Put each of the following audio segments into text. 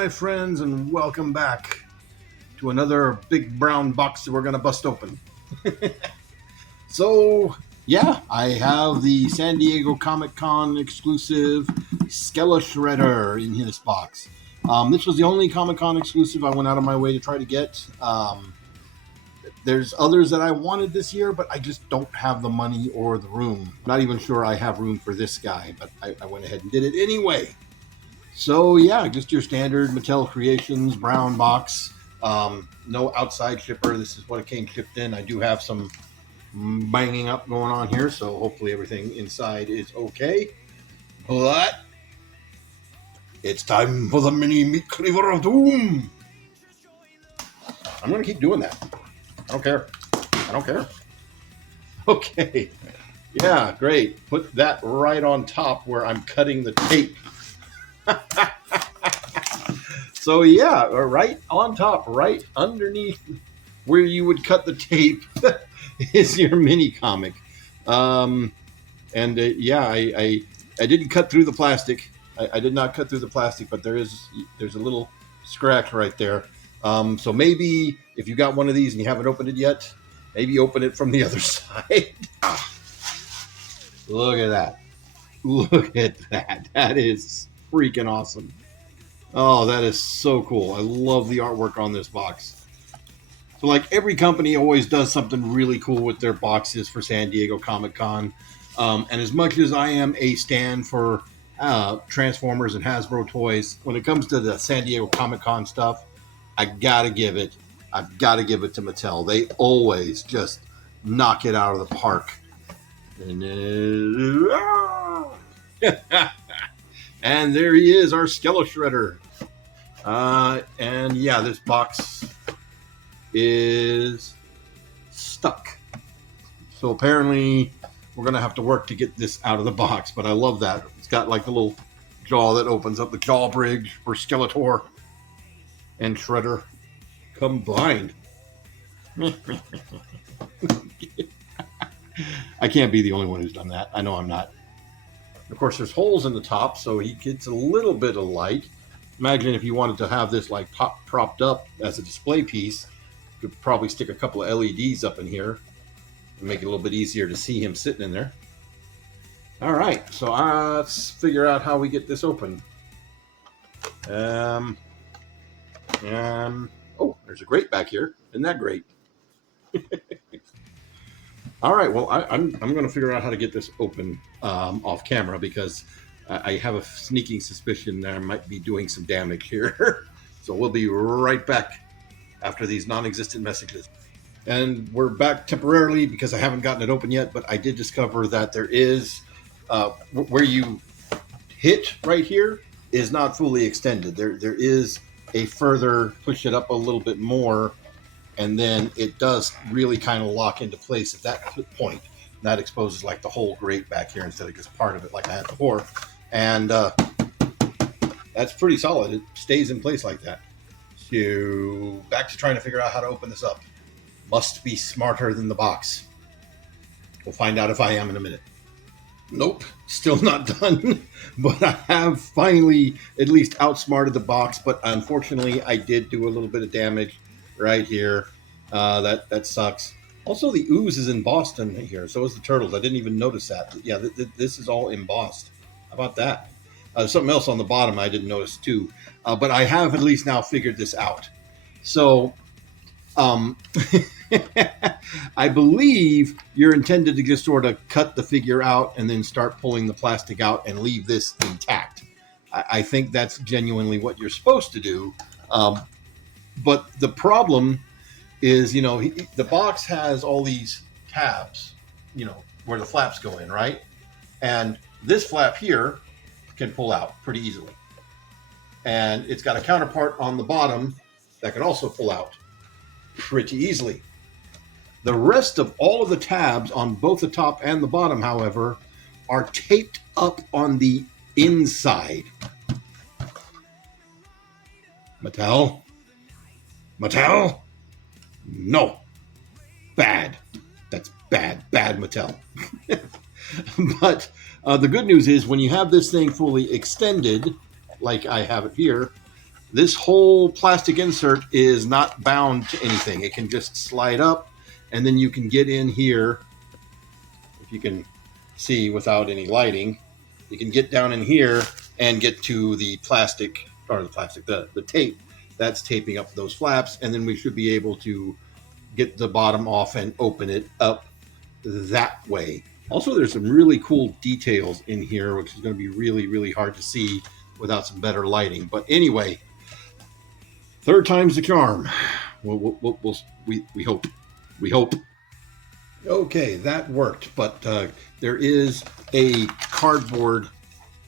my friends, and welcome back to another big brown box that we're going to bust open. So, yeah, I have the San Diego Comic-Con exclusive Skele-Shredder in this box. This was the only Comic-Con exclusive I went out of my way to try to get. There's others that I wanted this year, but I just don't have the money or the room. Not even sure I have room for this guy, but I went ahead and did it anyway. So yeah, just your standard Mattel Creations brown box. No outside shipper. This is what it came shipped in. I do have some banging up going on here, so hopefully everything inside is okay. But it's time for the mini meat cleaver of doom. I'm going to keep doing that. I don't care. I don't care. Okay. Yeah, great. Put that right on top where I'm cutting the tape. So yeah, right on top, right underneath where you would cut the tape is your mini comic. Yeah, I didn't cut through the plastic. I did not cut through the plastic, but there's a little scratch right there. So maybe if you got one of these and you haven't opened it yet, maybe open it from the other side. Look at that. Look at that. That is freaking awesome. Oh, that is so cool. I love the artwork on this box. So like every company always does something really cool with their boxes for San Diego Comic-Con. And as much as I am a stan for Transformers and Hasbro toys, when it comes to the San Diego Comic-Con stuff, I've got to give it to Mattel. They always just knock it out of the park. And there he is, our Skele-Shredder. And yeah, this box is stuck. So apparently we're going to have to work to get this out of the box, but I love that. It's got like a little jaw that opens up, the jaw bridge for Skeletor and Shredder combined. I can't be the only one who's done that. I know I'm not. Of course, there's holes in the top, so he gets a little bit of light. Imagine if you wanted to have this like propped up as a display piece, you could probably stick a couple of LEDs up in here and make it a little bit easier to see him sitting in there. All right, so let's figure out how we get this open. Oh, there's a grate back here. Isn't that great? All right, well, I'm going to figure out how to get this open off camera because I have a sneaking suspicion that I might be doing some damage here. So we'll be right back after these non-existent messages. And we're back temporarily because I haven't gotten it open yet, but I did discover that there is, where you hit right here is not fully extended. There is a further push it up a little bit more, and then it does really kind of lock into place at that point. That exposes like the whole grate back here instead of just part of it like I had before. And that's pretty solid. It stays in place like that. So back to trying to figure out how to open this up. Must be smarter than the box. We'll find out if I am in a minute. Nope, still not done. But I have finally at least outsmarted the box. But unfortunately, I did do a little bit of damage right here. That sucks. Also, the ooze is embossed in here. So is the turtles. I didn't even notice that. Yeah, this is all embossed. How about that? Something else on the bottom I didn't notice too. But I have at least now figured this out. So I believe you're intended to just sort of cut the figure out and then start pulling the plastic out and leave this intact. I think that's genuinely what you're supposed to do. But the problem is, you know, the box has all these tabs, you know, where the flaps go in, right? And this flap here can pull out pretty easily. And it's got a counterpart on the bottom that can also pull out pretty easily. The rest of all of the tabs on both the top and the bottom, however, are taped up on the inside. Mattel? No. Bad. That's bad. Bad Mattel. But the good news is when you have this thing fully extended, like I have it here, This whole plastic insert is not bound to anything. It can just slide up, and then you can get in here. If you can see without any lighting, you can get down in here and get to the plastic, or the tape that's taping up those flaps, and then we should be able to get the bottom off and open it up that way. Also, there's some really cool details in here, which is going to be really, really hard to see without some better lighting. But anyway, third time's the charm. We hope. We hope. Okay, that worked. But there is a cardboard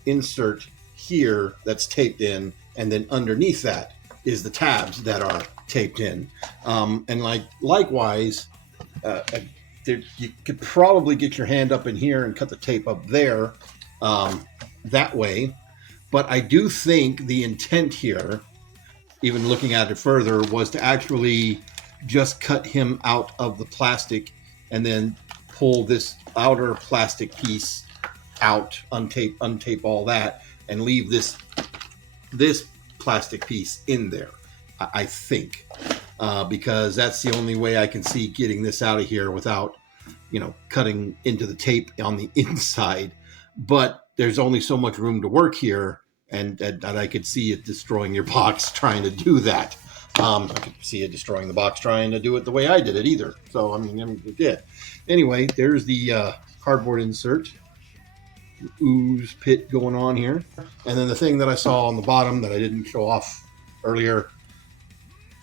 insert here that's taped in, and then underneath that is the tabs that are taped in. And likewise, you could probably get your hand up in here and cut the tape up there that way. But I do think the intent here, even looking at it further, was to actually just cut him out of the plastic and then pull this outer plastic piece out, untape all that, and leave this plastic piece in there, I think. Because that's the only way I can see getting this out of here without, cutting into the tape on the inside. But there's only so much room to work here, and I could see it destroying your box trying to do that. I could see it destroying the box trying to do it the way I did it either. So, it did. Anyway, there's the cardboard insert. Ooze pit going on here. And then the thing that I saw on the bottom that I didn't show off earlier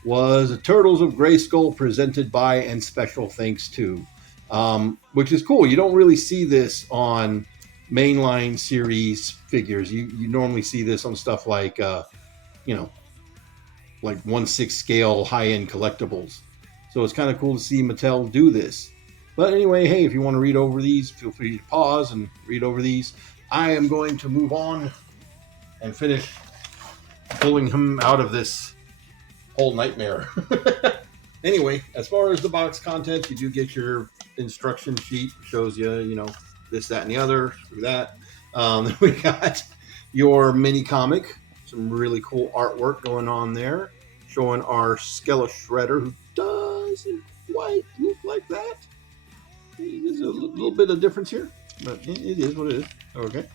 was the Turtles of Greyskull presented by and special thanks to, which is cool. You don't really see this on mainline series figures. You normally see this on stuff like, like 1/6 scale high-end collectibles. So it's kind of cool to see Mattel do this. But anyway, hey, if you want to read over these, feel free to pause and read over these. I am going to move on and finish pulling him out of this whole nightmare. Anyway, as far as the box contents, you do get your instruction sheet. It shows you, this, that, and the other, through that. We got your mini comic. Some really cool artwork going on there, showing our Skele-Shredder, who doesn't quite look like that. There's a little bit of difference here, but it is what it is. Okay.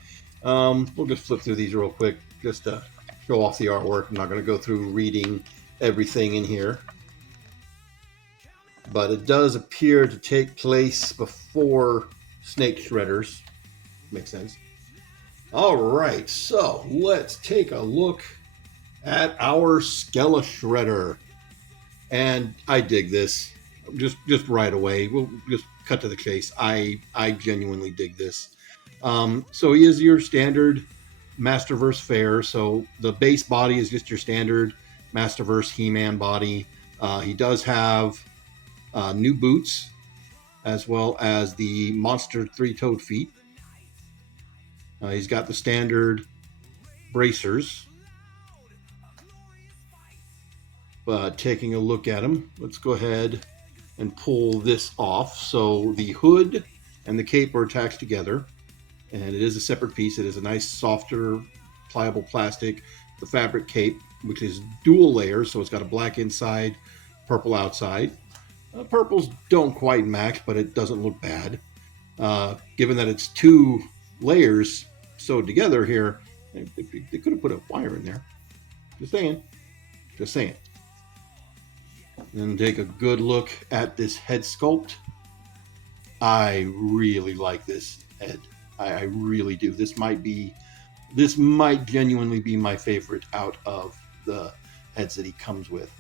We'll just flip through these real quick just to show off the artwork. I'm not going to go through reading everything in here, but it does appear to take place before Snake Shredders. Makes sense. All right, so let's take a look at our Skele-Shredder. And I dig this. Just right away. We'll just cut to the chase. I genuinely dig this. So he is your standard Masterverse fare. So the base body is just your standard Masterverse He-Man body. He does have new boots, as well as the monster three-toed feet. He's got the standard bracers. But taking a look at him, let's go ahead and pull this off. So the hood and the cape are attached together, and it is a separate piece. It is a nice, softer, pliable plastic. The fabric cape, which is dual layers, so it's got a black inside, purple outside. Purples don't quite match, but it doesn't look bad. Given that it's two layers sewed together here, they could have put a wire in there. Just saying. And take a good look at this head sculpt. I really like this head. I really do. This might genuinely be my favorite out of the heads that he comes with.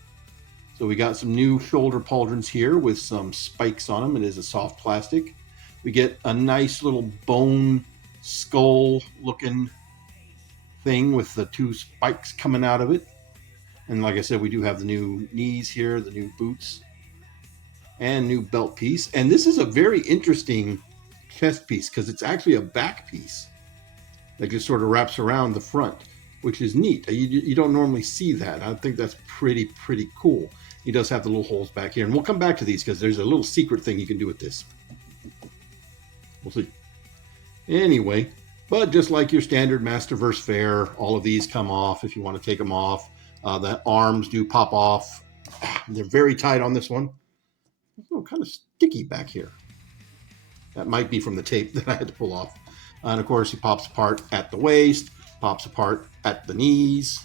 So we got some new shoulder pauldrons here with some spikes on them. It is a soft plastic. We get a nice little bone skull looking thing with the two spikes coming out of it. And like I said, we do have the new knees here, the new boots, and new belt piece. And this is a very interesting chest piece because it's actually a back piece that just sort of wraps around the front, which is neat. You don't normally see that. I think that's pretty cool. He does have the little holes back here. And we'll come back to these because there's a little secret thing you can do with this. We'll see. Anyway, but just like your standard Masterverse fare, all of these come off if you want to take them off. The arms do pop off. They're very tight on this one. Oh, kind of sticky back here. That might be from the tape that I had to pull off. And of course, he pops apart at the waist, pops apart at the knees,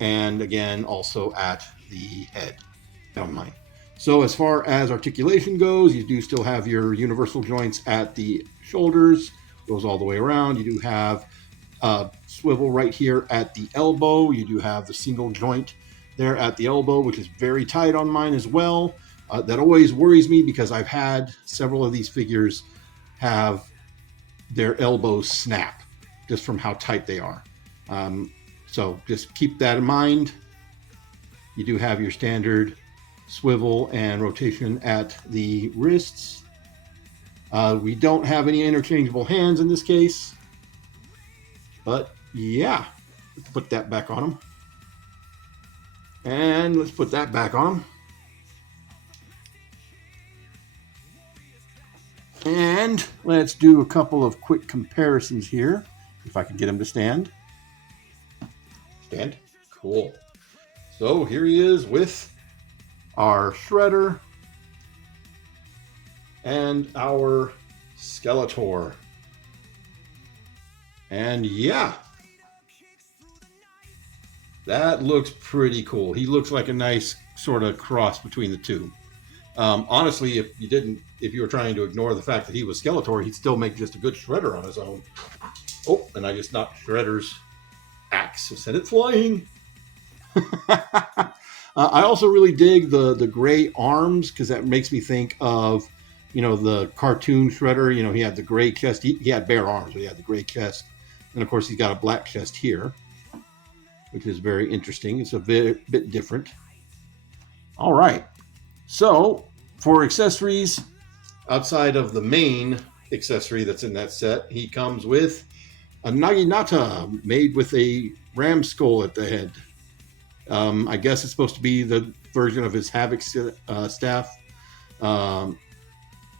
and again, also at the head. Down mine. So as far as articulation goes, you do still have your universal joints at the shoulders, goes all the way around. You do have a swivel right here at the elbow. You do have the single joint there at the elbow, which is very tight on mine as well. That always worries me because I've had several of these figures have their elbows snap just from how tight they are. So just keep that in mind. You do have your standard swivel and rotation at the wrists. We don't have any interchangeable hands in this case. But yeah, let's put that back on him. And let's put that back on him. And let's do a couple of quick comparisons here. If I can get him to stand. Stand. Cool. So here he is with our Shredder and our Skeletor. And yeah, that looks pretty cool. He looks like a nice sort of cross between the two. Honestly, if you were trying to ignore the fact that he was Skeletor, he'd still make just a good Shredder on his own. Oh, and I just knocked Shredder's axe, so sent it flying. I also really dig the gray arms because that makes me think of, the cartoon Shredder. He had the gray chest. He had bare arms, but he had the gray chest. And of course, he's got a black chest here, which is very interesting. It's a bit different. All right. So for accessories, outside of the main accessory that's in that set, he comes with a Naginata made with a ram skull at the head. I guess it's supposed to be the version of his Havoc staff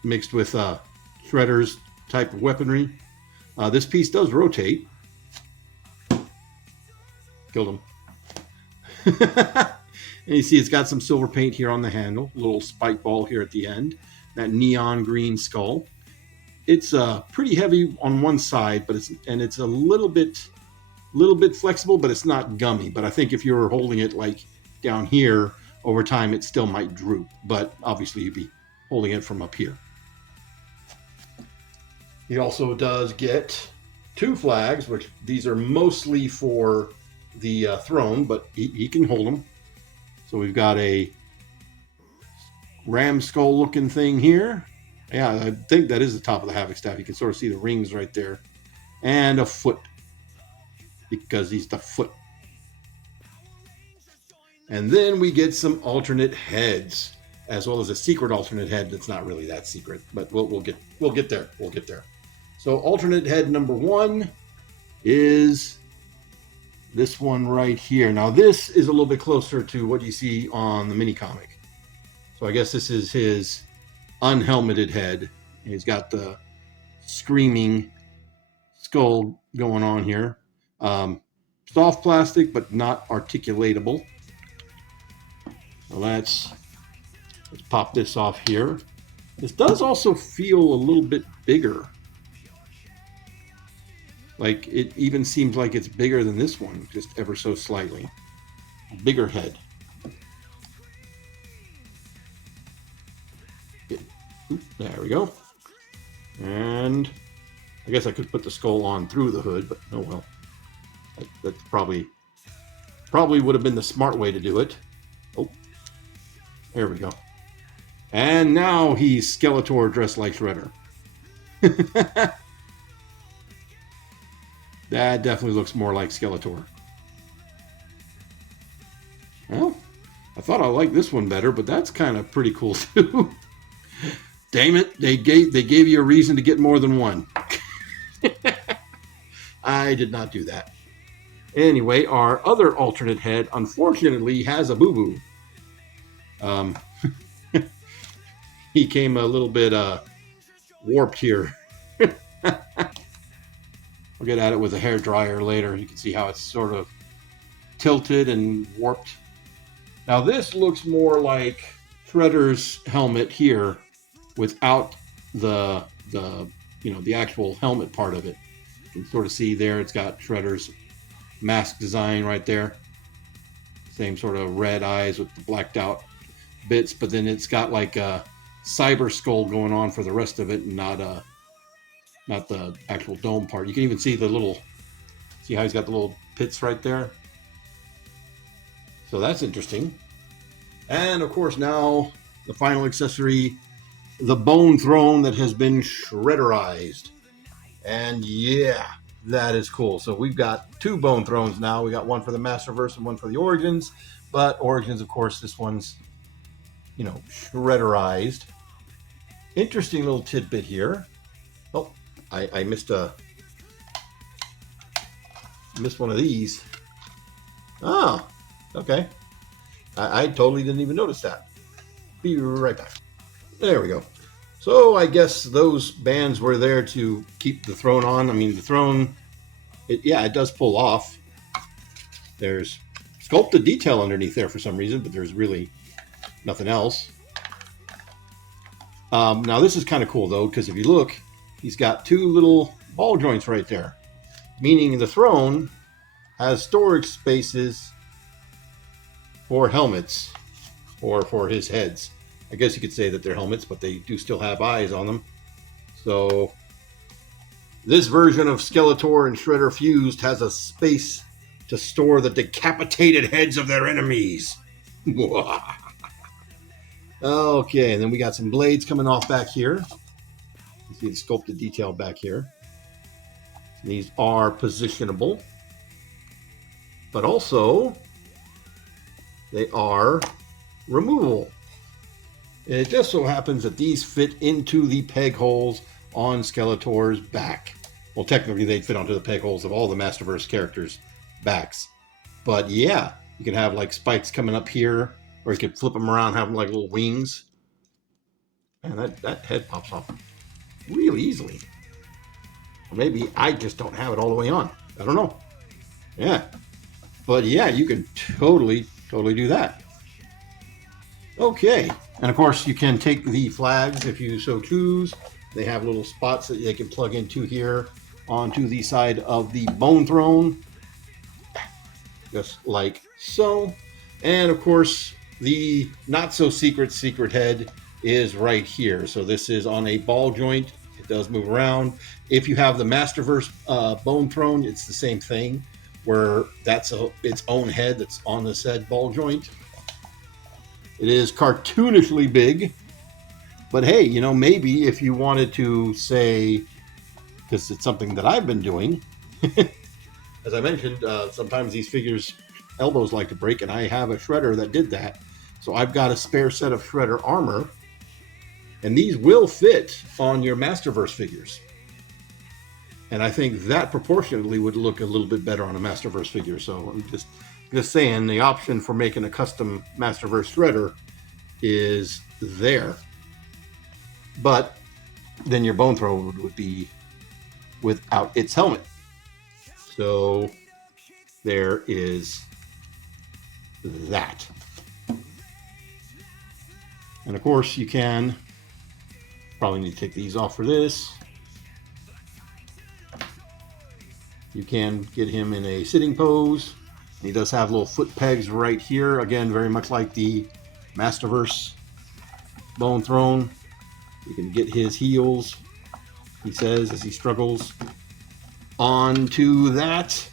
mixed with Shredder's type of weaponry. This piece does rotate. Killed him. And you see it's got some silver paint here on the handle, a little spike ball here at the end, that neon green skull. It's pretty heavy on one side, but it's a little bit flexible, but it's not gummy. But I think if you were holding it like down here, over time it still might droop. But obviously you'd be holding it from up here. He also does get two flags, which these are mostly for the throne, but he can hold them. So we've got a ram skull looking thing here. Yeah, I think that is the top of the Havoc staff. You can sort of see the rings right there. And a foot, because he's the foot. And then we get some alternate heads, as well as a secret alternate head that's not really that secret, but we'll get there. We'll get there. So alternate head number one is this one right here. Now this is a little bit closer to what you see on the mini comic. So I guess this is his unhelmeted head. He's got the screaming skull going on here. Soft plastic, but not articulatable. So let's pop this off here. This does also feel a little bit bigger. Like it even seems like it's bigger than this one, just ever so slightly. Bigger head. There we go. And I guess I could put the skull on through the hood, but oh well. That's probably would have been the smart way to do it. Oh, there we go. And now he's Skeletor dressed like Shredder. That definitely looks more like Skeletor. Well, I thought I liked this one better, but that's kind of pretty cool too. Damn it, they gave you a reason to get more than one. I did not do that. Anyway, our other alternate head, unfortunately, has a boo-boo. He came a little bit warped here. I'll get at it with a hair dryer later. You can see how it's sort of tilted and warped. Now this looks more like Shredder's helmet here without the the actual helmet part of it. You can sort of see there it's got Shredder's mask design right there. Same sort of red eyes with the blacked out bits, but then it's got like a cyber skull going on for the rest of it, and not the actual dome part. You can even see the little, see how he's got the little pits right there. So that's interesting. And of course now the final accessory, the bone throne that has been shredderized. And yeah, that is cool. So we've got two bone thrones now. We got one for the Masterverse and one for the Origins. But Origins, of course, this one's, shredderized. Interesting little tidbit here. Oh, I missed one of these. Oh, okay. I totally didn't even notice that. Be right back. There we go. So I guess those bands were there to keep the throne on. I mean, the throne, it does pull off. There's sculpted detail underneath there for some reason, but there's really nothing else. Now this is kind of cool though, because if you look, he's got two little ball joints right there, meaning the throne has storage spaces for helmets, or for his heads. I guess you could say that they're helmets, but they do still have eyes on them. So this version of Skeletor and Shredder fused has a space to store the decapitated heads of their enemies. Okay, and then we got some blades coming off back here. You see the sculpted detail back here. These are positionable, but also they are removable. And it just so happens that these fit into the peg holes on Skeletor's back. Well, technically they'd fit onto the peg holes of all the Masterverse characters' backs. But yeah, you can have like spikes coming up here, or you could flip them around, have them like little wings. And that head pops off really easily. Or maybe I just don't have it all the way on. I don't know. Yeah. But yeah, you can totally do that. Okay. And of course, you can take the flags if you so choose. They have little spots that they can plug into here onto the side of the bone throne. Just like so. And of course, the not so secret head is right here. So this is on a ball joint. It does move around. If you have the Masterverse bone throne, it's the same thing, where that's its own head that's on the said ball joint. It is cartoonishly big, but hey, maybe if you wanted to say, because it's something that I've been doing, as I mentioned, sometimes these figures' elbows like to break, and I have a Shredder that did that. So I've got a spare set of Shredder armor, and these will fit on your Masterverse figures. And I think that proportionately would look a little bit better on a Masterverse figure. So I'm just saying, the option for making a custom Masterverse Shredder is there. But then your bone throne would be without its helmet. So there is that. And of course you can probably need to take these off for this. You can get him in a sitting pose. He does have little foot pegs right here. Again, very much like the Masterverse bone throne. You can get his heels, he says, as he struggles onto that.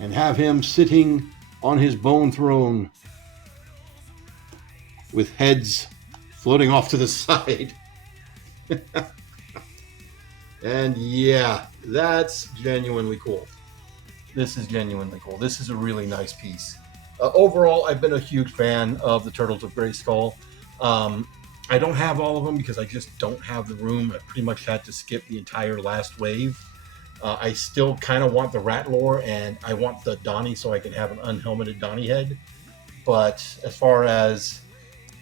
And have him sitting on his bone throne with heads floating off to the side. And yeah, that's genuinely cool. This is genuinely cool. This is a really nice piece. Overall, I've been a huge fan of the Turtles of Greyskull. I don't have all of them because I just don't have the room. I pretty much had to skip the entire last wave. I still kind of want the Rat Lore, and I want the Donnie so I can have an unhelmeted Donnie head. But as far as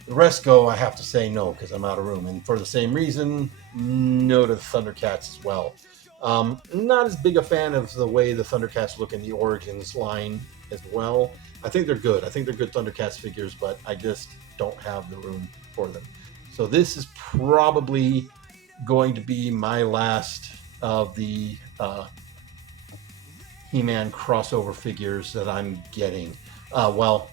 the rest go, I have to say no because I'm out of room. And for the same reason, no to the Thundercats as well. Not as big a fan of the way the Thundercats look in the Origins line as well. I think they're good. I think they're good Thundercats figures, but I just don't have the room for them. So this is probably going to be my last of the He-Man crossover figures that I'm getting. Well,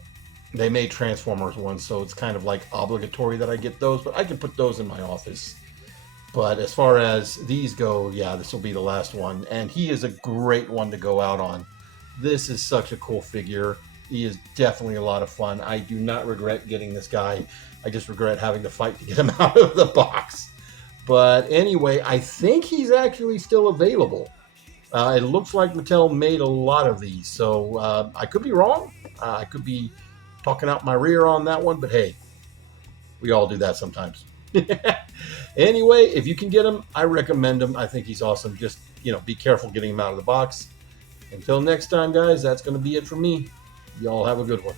they made Transformers ones, so it's kind of like obligatory that I get those, but I can put those in my office. But as far as these go, yeah, this will be the last one. And he is a great one to go out on. This is such a cool figure. He is definitely a lot of fun. I do not regret getting this guy. I just regret having to fight to get him out of the box. But anyway, I think he's actually still available. It looks like Mattel made a lot of these, so I could be wrong. I could be talking out my rear on that one, but hey, we all do that sometimes. Anyway, if you can get him, I recommend him. I think he's awesome. Just, be careful getting him out of the box. Until next time, guys, that's going to be it for me. Y'all have a good one.